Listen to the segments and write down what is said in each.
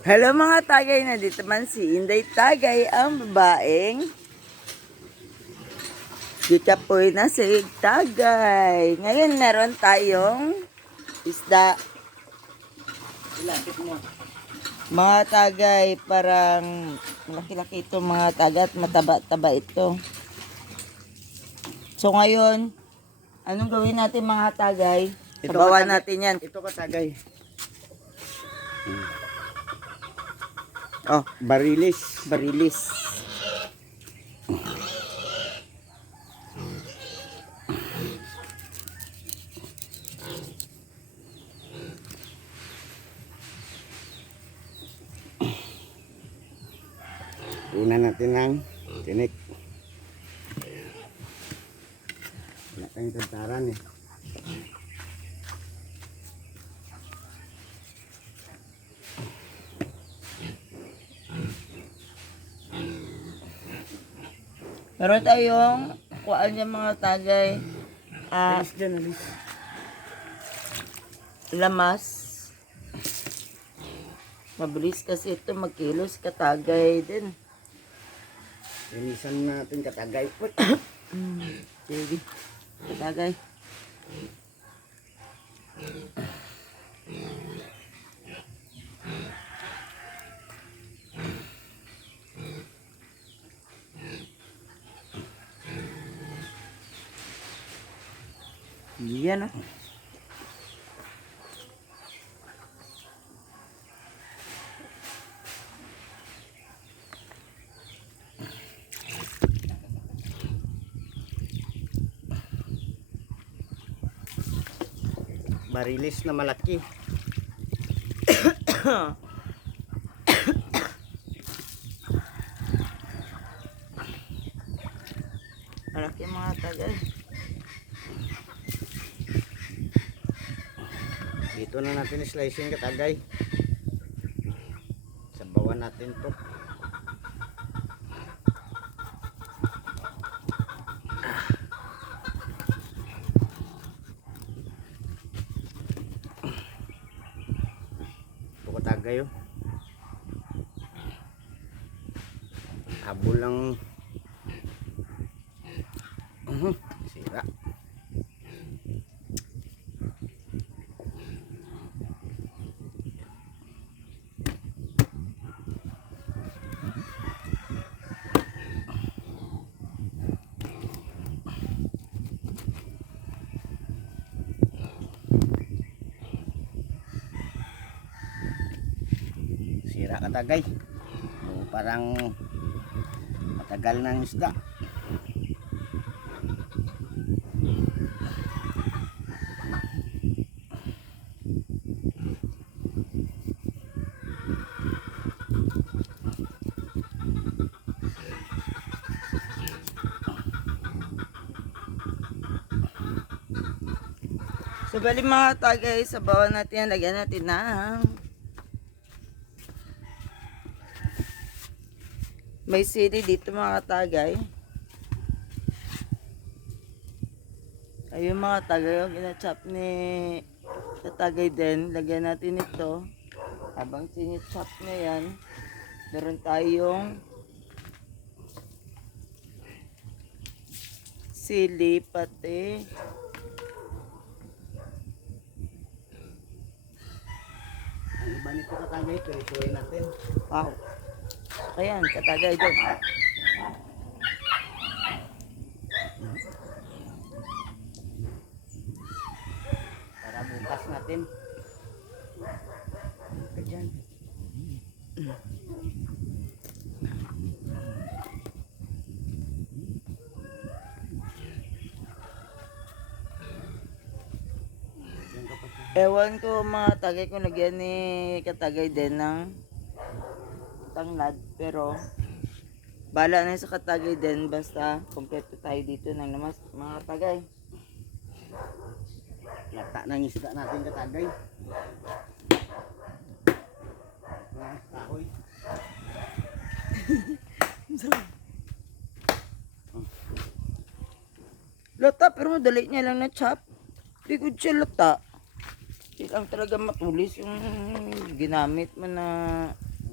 Hello mga tagay, na dito man si Inday Tagay, ang babaeng Kikapoy na si Tagay. Ngayon meron tayong isda. Ilapit mo. Mga tagay, parang malaki-laki ito mga taga at mataba-taba ito. So ngayon, anong gawin natin mga tagay? Sabawan natin yan. Ito katagay. Oh, Barilis. barilis. Una natin ng tinik. Wala tayong tantaran eh. Meron tayong kuhaan niya mga tagay. Alis dyan, alis. Lamas. Mabilis kasi ito magkilos katagay din. Linisan natin katagay. Uy. Sige. Katagay. Yan ah. Barilis na malaki. Malaki mga tagay. Dito na natin slicing katagay. Sabawan natin to. Ito katagay oh. Habol lang. Sira. Sira katagay. O, parang matagal ng isda. So bali mga tagay, sabawan natin yan. Lagyan natin ng may sili dito mga tagay. Ayun mga tagay, yung ginachop ni tatagay din. Lagyan natin ito. Habang sinachop na yan, meron tayong sili pati Ang iba nito katagay, tuloy-tuloy natin. wow. Ayan, katagay din. Para bukas natin. Diyan. Ewan ko mga tagay kung lagyan ni katagay din ng tanglad. Pero bala na yun sa katagay din. Basta kompleto tayo dito ng namas mga tagay. Lata ng isda natin katagay. Kahoy. Lata pero madali niya lang na chop. Di ko siya lata. Di lang talaga matulis yung ginamit mo na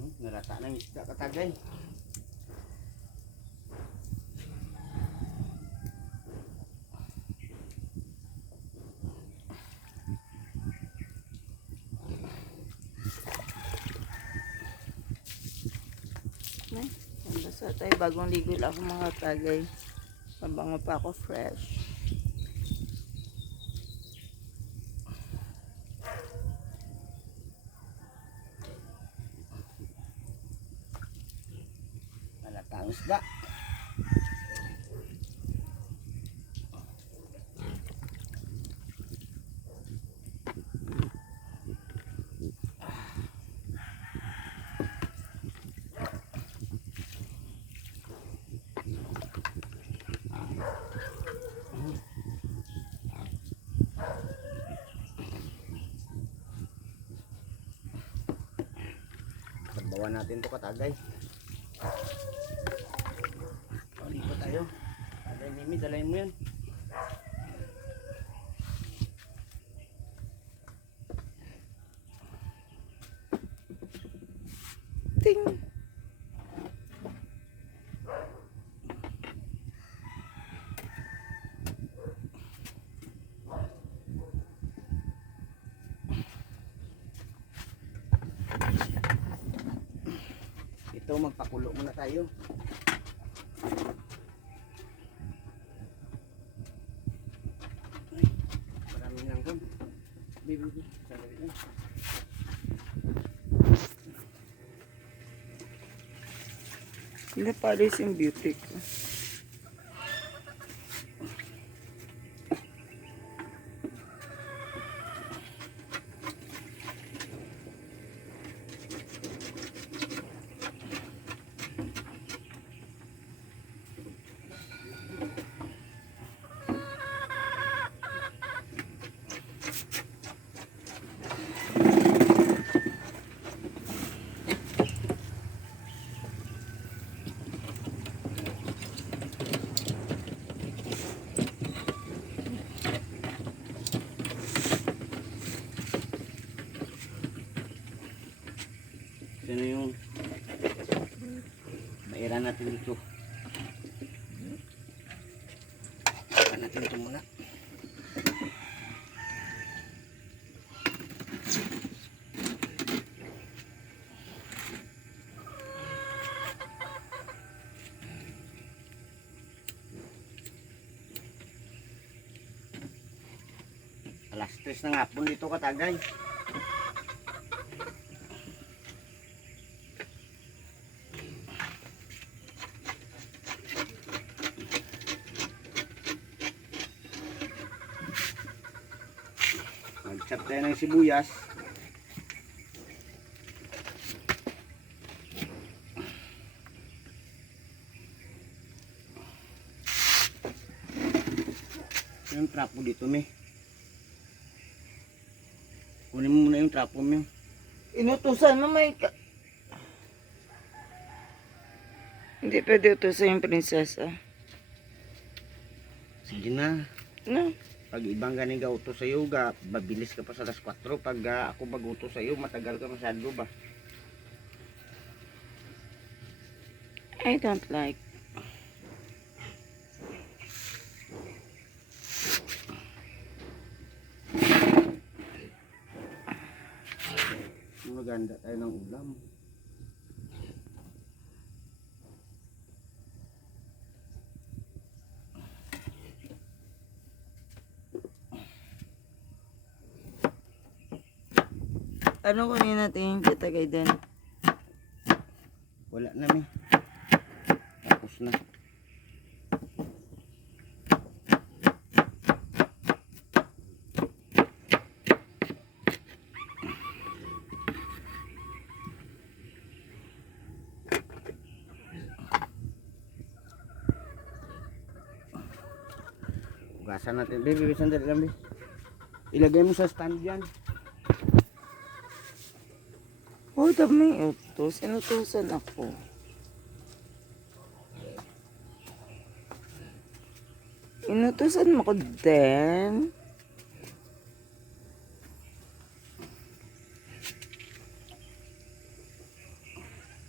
Nalata ng isda katagay. Ay, basta tayo bagong ligo lang ako mga tagay. Mabango pa ako fresh. Nalata ang isda. Pagbawa natin to katagay. Balik pa tayo. Tagay Mimi, dalayin mo yan. Ting! Ito, magpakulo muna tayo. Ay, maraming langgam. Bibi, sandali lang. Hindi palis yung beauty ko. Ito yung mairan natin dito. Iran natin ito muna. Alas 3 ng hapon dito katagay. Mag-chop tayo ng sibuyas. Yung trapo dito, me. Kunin mo muna yung trapo mo. Inutusan mo may Hindi pwede utusan yung prinsesa. Sige na. No? Pag ibang ganing gauto sa iyo, mabilis ka pa sa alas 4. Pag ako baguto sa iyo, matagal ka masyado ba? I don't like. Maganda tayo ng ulam. Ano kunin natin yung tatagay din? Wala na, me. Tapos na. Hugasan natin. Baby, sandali lang, baby. Ilagay mo sa stand yan. Oh, dami utos. Inutusan ako. Inutusan mo ko din.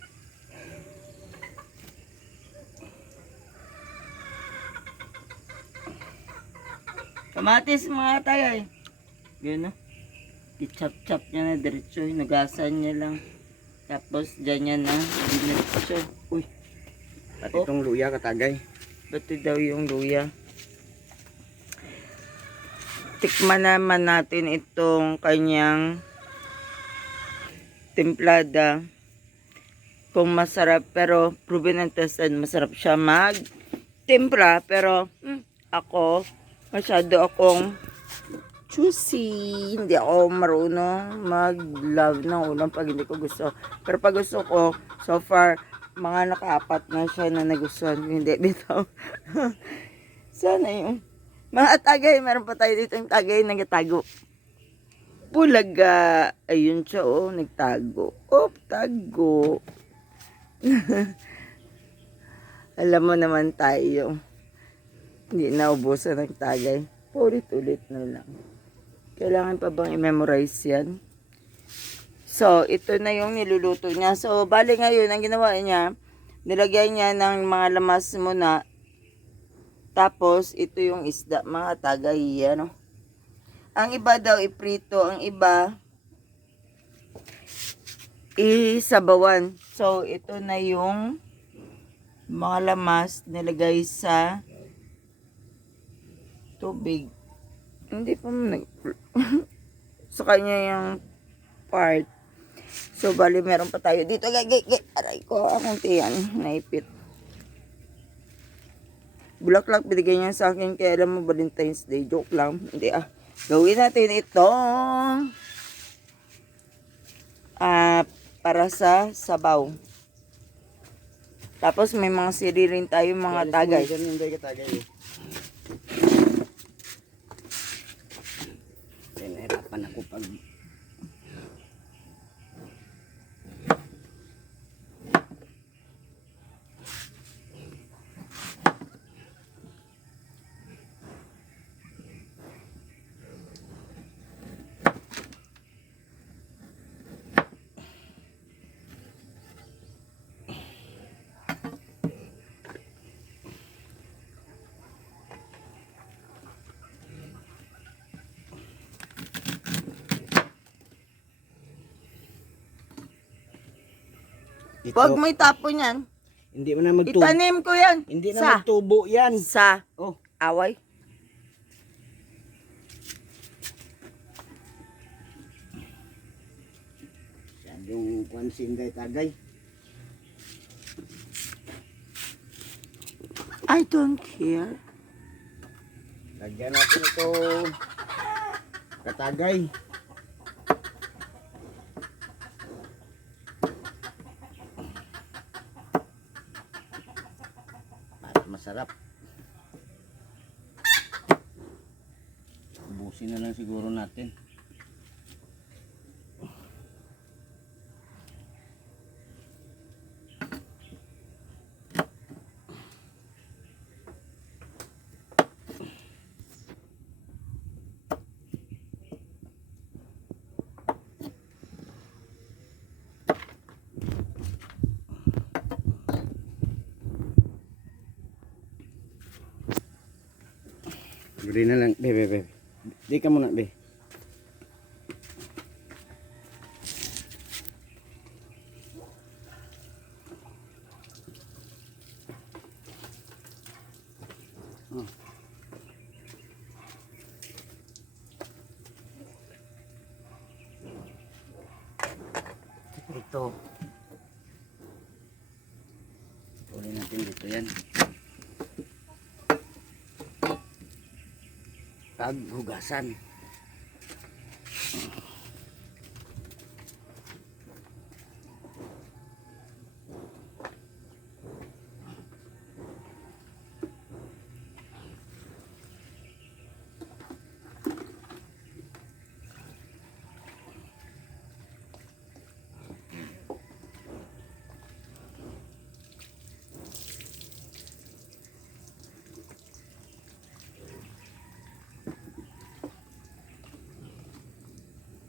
Kamatis mga tagay. Yun no. I-chop-chop niya na diretso. Hinugasan niya lang. Tapos dyan niya na. Diretso. Uy. Pati itong luya katagay. Bato daw yung luya. Tikman naman natin itong kanyang templada. Kung masarap, pero proven and tested, masarap siya mag-timpla. Pero ako, masyado akong choosy. Hindi ako marunong mag-love ng ulam pag hindi ko gusto. Pero pag gusto ko, so far, mga nakaapat na siya na nagustuhan. Hindi dito. Sana yung mga tagay. Meron pa tayo dito yung tagay na nagtago. Bulaga. Ayun siya oh. Nagtago. Oh, tago. Alam mo naman tayo. Hindi naubusan ng tagay. Ulit-ulit na lang. Kailangan pa bang i-memorize yan? So, ito na yung niluluto niya. So, bali ngayon, ang ginawa niya, nilagyan niya ng mga lamas muna. Tapos, ito yung isda, mga tagay. Ano? Ang iba daw, iprito. Ang iba, isabawan. So, ito na yung mga lamas nilagay sa tubig. Hindi pa sa kanya yung part. So, bali, meron pa tayo dito. Aray ko, akong tiyan. Naipit. Bulaklak, binigay niya sa akin. Kaya alam mo, Valentine's Day. Joke lang. Hindi Gawin natin itong para sa sabaw. Tapos, may mga sili rin tayo, mga tagay. Hindi katagay. Nahirapan ako pag ito, Huwag mo itapon yan. hindi mo na magtubo. Itanim ko yan. Hindi na magtubo yan. Sa Oh, away. yung kwansin kay tagay. I don't care. Lagyan natin ito katagay. Para masarap. Ubusin na lang siguro natin. Guri na lang, be. Di ka muna, be. Oh. Ito. Tuloy natin dito yan. Paghugasan.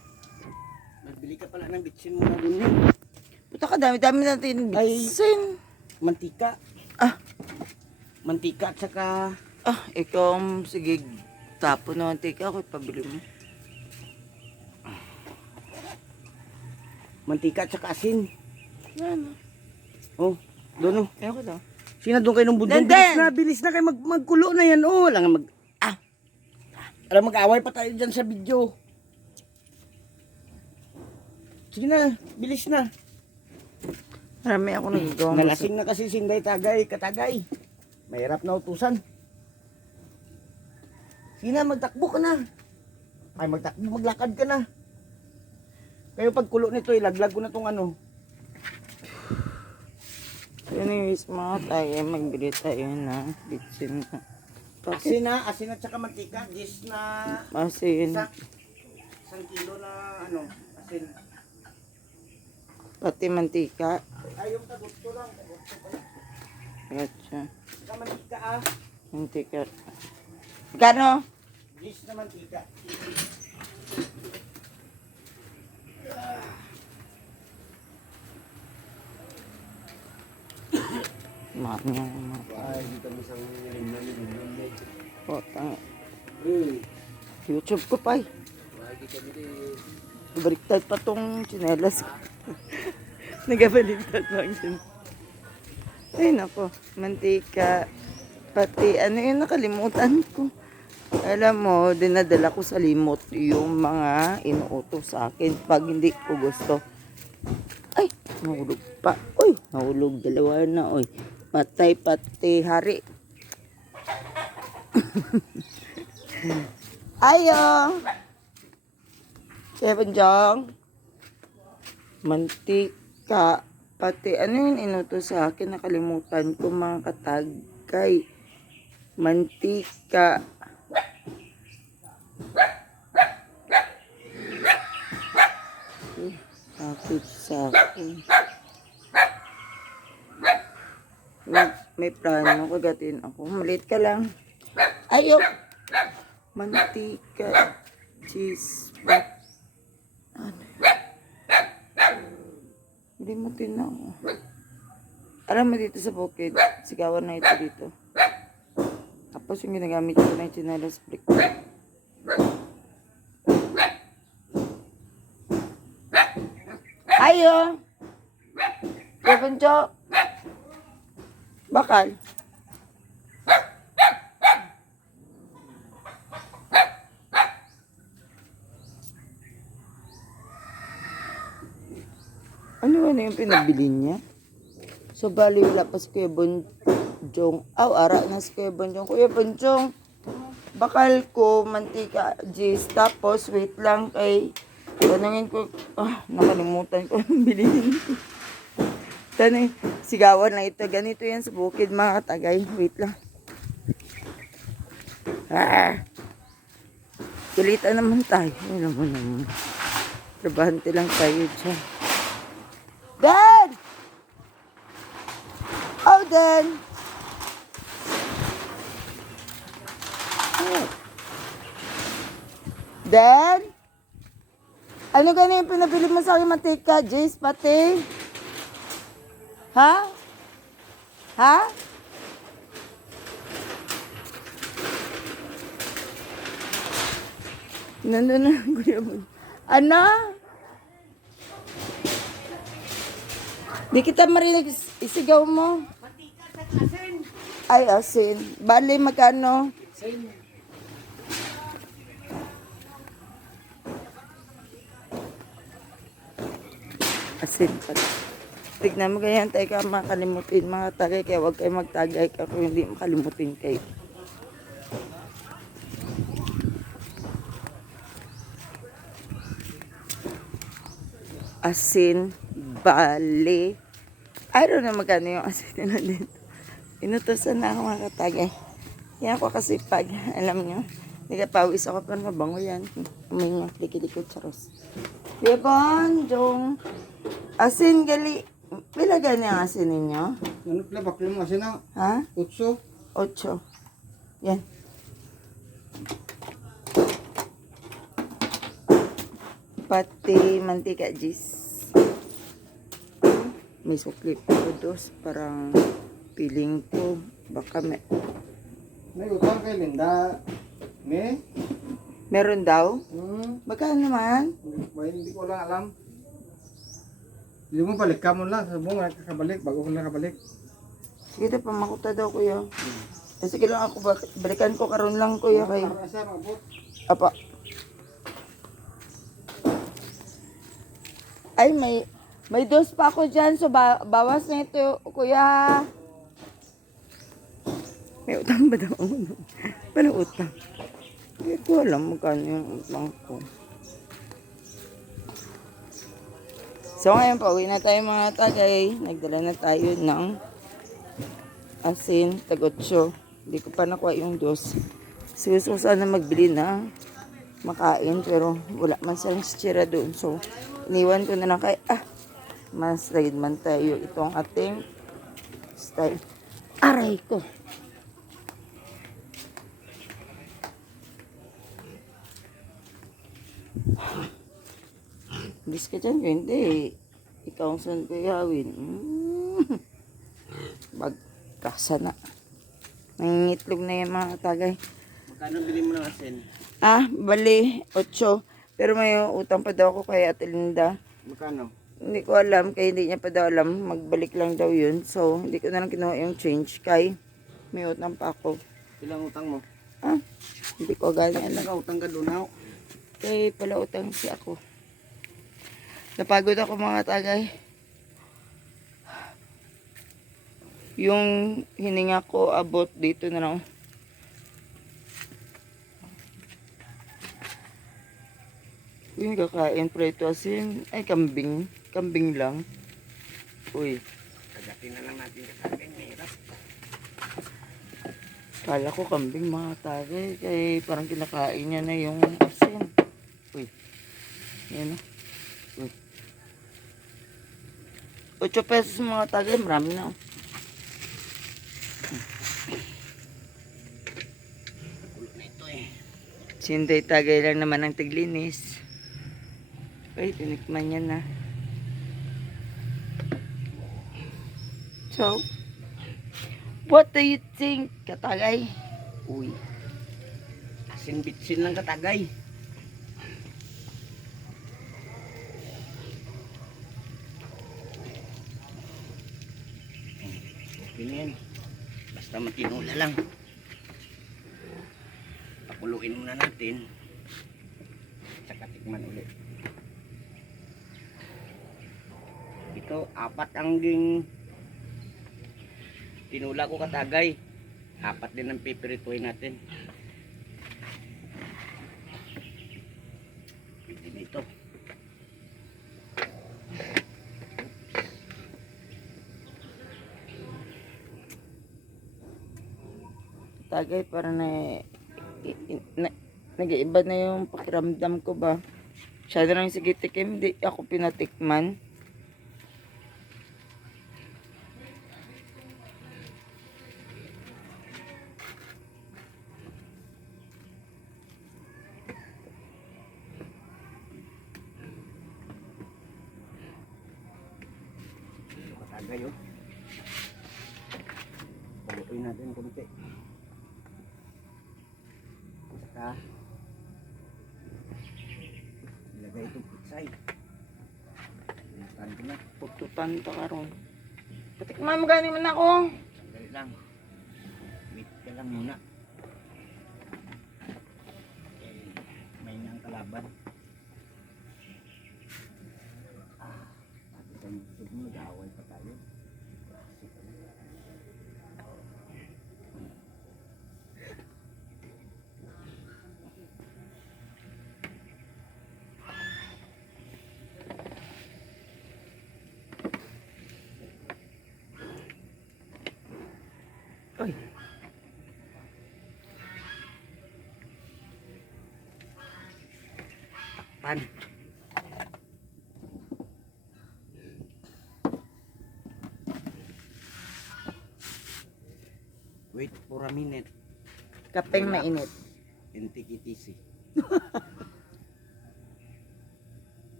Bili ka pala ng bitsin mo na dun eh. Puta ka, dami-dami natin Ay. bitsin. Mantika. Ah. Mantika at saka Ikaw, sige, tapo na mantika ako, ipabili mo. mantika at saka asin. Ano? Oh, doon oh. Ayoko daw. Sina doon kayo ng bundong. Dandan! Bilis na kayo magkulo na yan. Oh, lang mag... Alam, mag-away pa tayo dyan sa video. Sige na, bilis na. Marami ako nagagawa. Nalasing na kasi Sinday Tagay, Katagay. Mahirap na utusan. Sige na, magtakbo ka na. Ay, magtakbo, maglakad ka na. Kayo pagkulo nito, ilaglag ko na tong ano. Anyways, mga tayo, magbili tayo na bitsin na. Asin at saka mantika. Gis na Asin. isang kilo na ano, asin. Pati mantika. Ay, yung tagutso lang. Tagutso pala. Gotcha. Saka mantika Mantika. Magkano? Gis na mantika. Mga Ay, dito mo isang nilimnan. potang. YouTube ko pa eh. Baliktad pa tong tsinelas ko. Nagabaliktad pa ang tsinelas. Ay nako, mantika. Pati ano yun, nakalimutan ko. Alam mo, dinadala ko sa limot yung mga inuutos sa akin pag hindi ko gusto. Ay, nahulog pa. Uy, nahulog. Dalawa na, uy. Patay pati hari. Ayo. Kevin Jong. Mantika. Pati ano yung inutos sa akin, nakalimutan ko mga katagay. Mantika. Kapit sa akin. May plano, kagatin ako. Malit ka lang. Ayok! Mantika. Cheese. Ano? Hindi mo tinaw. Alam mo dito sa bukid, sigawan na ito dito. Tapos yung ginagamit ko na yung chinelas brick. Ayo! Kevincho! Bakal? Ano yung pinabili niya? So, bali wala pa si Kuya Bonjong. Ara na si Kuya Bonjong. Kuya Bonjong, bakal ko, mantika, jis. Tapos, wait lang kay... Tanungin ko, nakalimutan ko anong bilhin ko. Tanungin, sigawan na ito. Ganito yan sa bukid, mga katagay. Wait lang. Kilita naman tayo. Alam mo naman. Trabahante lang tayo dyan. Dan! Oh, Dan! Dan? Ano ganyan yung pinabili mo sa akin mantika? Jace, pati? Ha? Ha? Nandun na, Kuya Bon. Ano? Di kita marinig, isigaw mo. Mantika at saka asin. Ay, asin. Bale, magkano? Asin. Asin pala. Tignan mo ganyan tayo ka makalimutin mga tagay. Kaya huwag kayo magtagay ka kung hindi makalimutin kayo. Asin, bale. I don't know magkano yung asin na dito. Inutusan na ako mga katagay. Yan ako kasi pag, alam nyo, nagapawis ako pero mabango yan. Uminga, likid-likod charos. Bebon, Jong. Asin gali. Pila gani ang asin ninyo? Ano pala, baklo mo asin na? Ha? Utso. 8. Yan. pati mantika jis. May sukli pa ko dos. Parang feeling ko baka May utang kay Linda. Me? meron daw. Magkano naman? Hindi ko lang alam. Hindi mo balik ka mo lang. Sabi mo nakakabalik bago ko nakabalik. Sige na, pamakuta daw kuya. Sige lang ako, balikan ko karon lang kuya kay. Para sa mabot. Apa. Ay, may dos pa ako dyan. So, bawas na ito, kuya. May utang ba daw? Paano utang? Hindi ko alam magkano yung utang ko. So, ngayon, pauwi na tayo mga tagay. Nagdala na tayo ng asin, tagotso. Hindi ko pa nakuha yung dos. Gusto ko sana magbili na makain pero wala man silang sitsira doon. So, iniwan ko na lang kay, mas ride man tayo itong ating style. Aray ko! Bis ka dyan, hindi. Ikaw ang saan ko ihawin. Bagkasa na. Nangingitlog na yung mga tagay. Magkano bili mo ng asin? Bali, 8. Pero may utang pa daw ako kay Ate Linda. Magkano? Hindi ko alam, kaya hindi niya pa daw alam. Magbalik lang daw yun. So, hindi ko na lang kinuha yung change kay may utang pa ako. Ilang utang mo? Hindi ko agad alam. Nag-utang ka doon ha? Kaya pala utang si ako. Napagod ako mga tagay. Yung hininga ko abot dito na lang. Uy, kakain preto asin. Ay, kambing. Kambing lang. Uy. Kagatin na lang natin kasagay. Mahirap. Kala ko kambing mga tagay. Kaya parang kinakain niya na yung asin. Uy. Yan o. Uy. 8 pesos mga tagay. Marami na. Kulo na ito eh. Sinday tagay lang naman ang tiglinis. Ay, tinikman niya na. So, what do you think, katagay? Uy. Asin bitsin lang katagay. Okay na yan. Basta matinula lang. Pakuluin muna natin. Tsaka tikman ulit. Ito, 4 ang ging tinula ko katagay. 4 din ang pipirituin natin. Pwede nito. Tagay, para nag-iiba na yung pakiramdam ko ba? Siya na lang sige tikim, di ako pinatikman. Katagay oh. Palutuin natin konti. Saka ilagay itong pitsay. Ilagay ko na. Pututan pa karon. Patikman mo gani man ako. Sandali lang. Wait ka lang muna. May nang kalaban. Pati kang YouTube mo, nag-aaway pa tayo. Ay, Pan. Wait for a minute. kapeng mainit. NTKTC.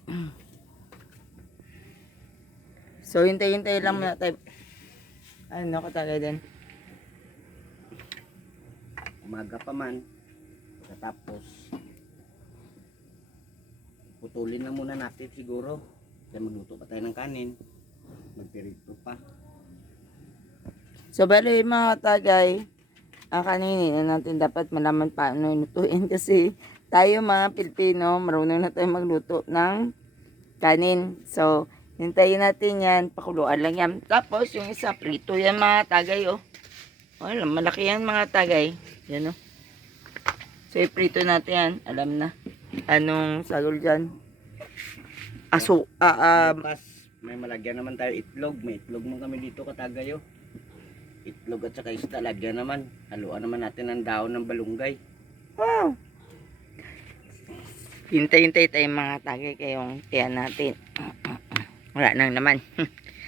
So, hintay-hintay lang muna tayo. Ano, katagay din. Umaga pa man. Tapos putulin na muna natin siguro. Kaya magluto pa tayo ng kanin. Magpirito pa. So, bali mga katagay, kaninin na natin dapat malaman paano lutuin kasi tayo mga Pilipino, marunong na tayo magluto ng kanin. So, hintayin natin yan, pakuluan lang yan. Tapos, yung isa, prito yan mga tagay, oh. Wala, malaki yan mga tagay. Yan, oh. So, iprito natin yan. Alam na. Anong sagol dyan? Bukas, may malagyan naman tayo itlog. May itlog mo kami dito katagayo. Itlog at saka isda, lagyan naman. Haluan naman natin ng daon ng balunggay. Wow! Hintay-hintay tayo mga tagay kayong tiyan natin. Wala nang naman.